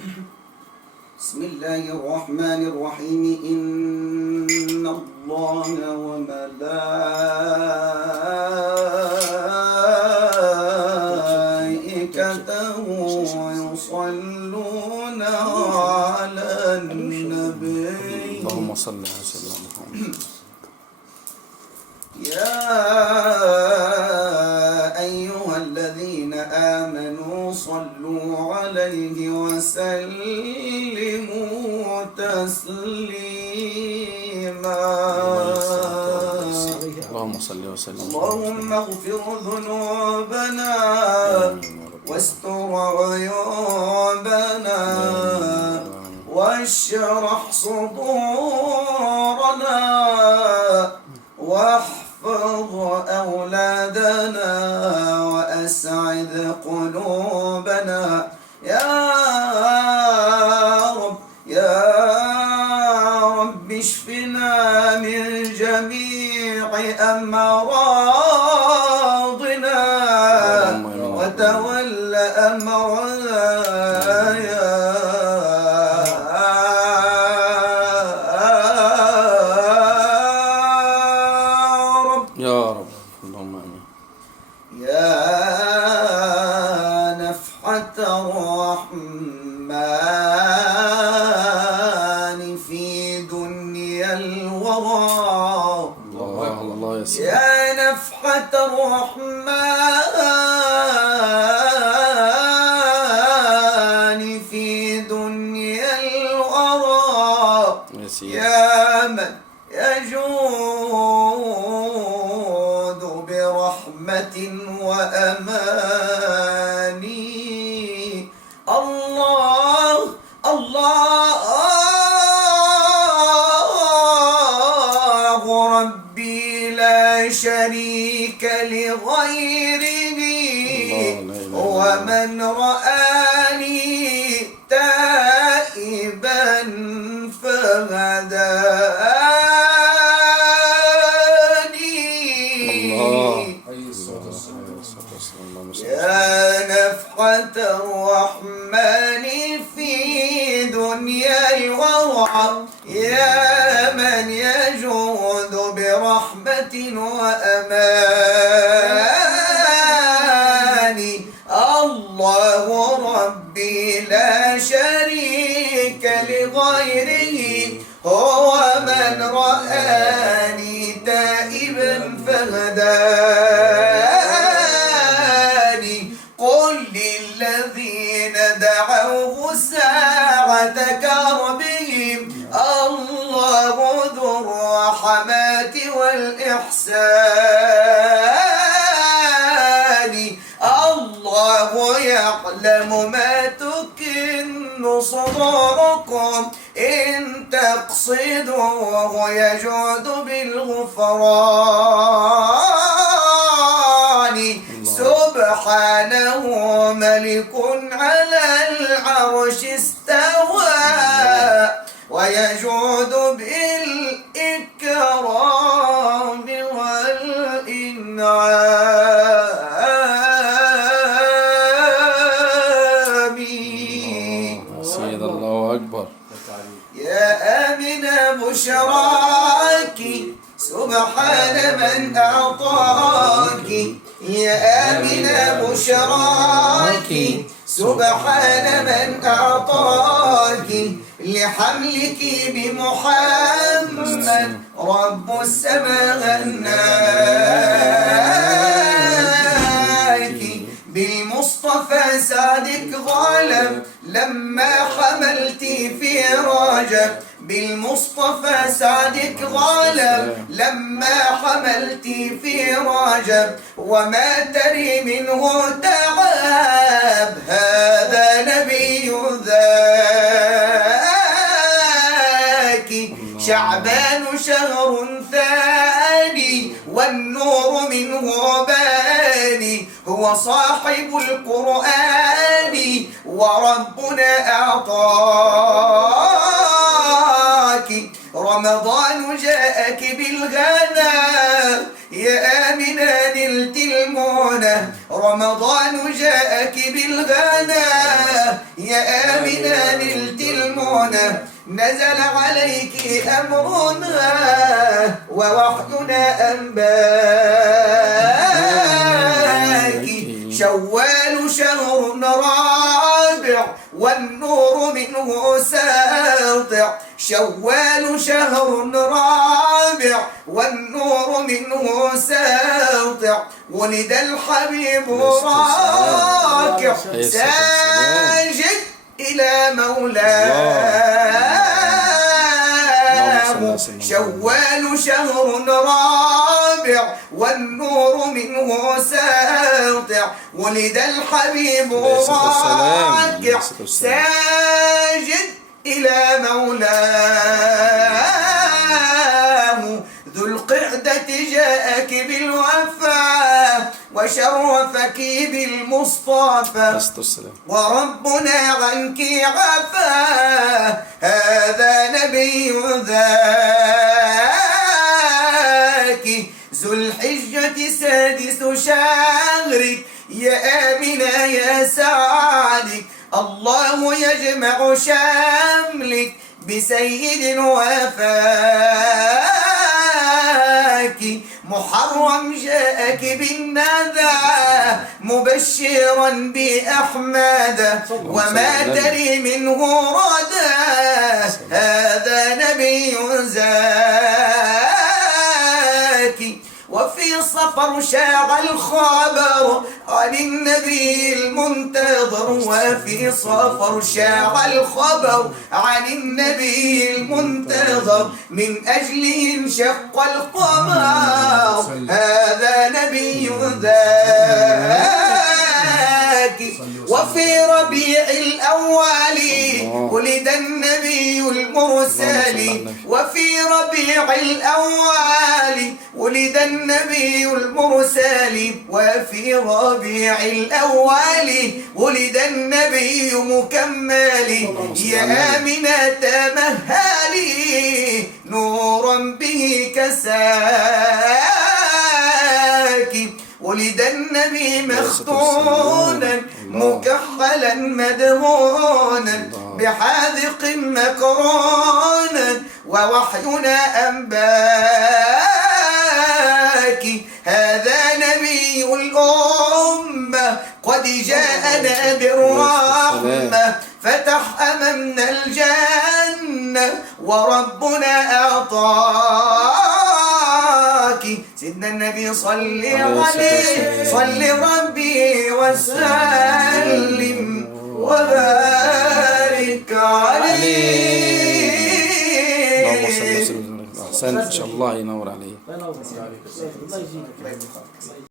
بسم الله الرحمن الرحيم. إن الله وملائكته يصلون على النبي. اللهم صل على سيدنا محمد. يا أيها الذين آمنوا صلوا عليه وسلموا تسليما. اللهم صل وسلم. اللهم اغفر ذنوبنا واستر عيوبنا واشرح صدورنا واحفظ أولادنا وأسعد قلوبنا يا رب. يا رب اشفنا من جميع أمراضنا وتول أمرنا يا رب. اللهم امين. يا نفحة الرحمن في دنيا الورى. الله يسلمك. يا نفحة الرحمن في دنيا الورى. يا من يجود برحمة وأمان. الله الله ربي لا شريك لغيره. ومن رآني تائبا فهداني. يا نفحة الرحمن في دنيا الورى. يا من يجود برحمة وأمان. الله ربي لا شريك لغيره. هو من رآني تائبا فهداني. قل للذين دعوه ساعة كربهم الله ذو الرحمات والإحسان. الله يعلم ما تكن صدوركم إن تقصدوه يجود بالغفران. سبحانه ملك على العرش استوى ويجود بالإكرام والإنعام. سيد الله أكبر. يا آمنة بشراك سبحان من أعطاك. يا آمنة بشراك سبحان من أعطاك. لحملك بمحمد رب السماوات. بالمصطفى سعدك غالب لما حملت في رجب. بالمصطفى سعدك غالب لما حملت في رجب. وما تري منه تعب هذا نبي ذاك. شعبان شهر ثاني والنور منه باني. هو صاحب القرآن وربنا أعطاك. رمضان جاءك بالغنى يا آمنة نلت المنى. رمضان جاءك بالغنى يا آمنة نلت المنى نزل عليك أمرنا ووحدنا أنباك شوال شهر رابع والنور منه ساطع شوال شهر رابع والنور منه ساطع ولد الحبيب راكع ساجد إلى مولاه شوال شهر رابع والنور منه ساطع ولد الحبيب راكع ساجد إلى مولاه ذو القعدة جاءك بالوفاء وشرفك بالمصطفى وربنا عنك عفا هذا نبي ذاك ذو الحجة سادس شهرك يا آمنة يا سعادك الله يجمع شملك بسيد وفاك محرم جاءك بالندى مبشرا بأحمد وما تري منه ردى هذا نبي زاكي وفي صفر شاع الخبر عن النبي المنتظر وفي صفر شاع الخبر عن النبي المنتظر من أجله انشق القمر هذا نبي ذاك وفي ربيع الأول ولد النبي المرسل وفي ربيع الأول ولد النبي المرسل وفي ربيع الأول ولد النبي مكمل يا آمنة تمهلي نورا به كساك ولد النبي مختونا مكحلا مدهونا بحاذق مكرونا ووحينا أنباك هذا نبي الأمة قد جاءنا بالرحمة فتح أمامنا الجنة وربنا أعطاك سيدنا النبي صل عليه صل ربي وسلم وبارك عليه اللهم صل وسلم. أحسنت إن شاء الله ينور عليك.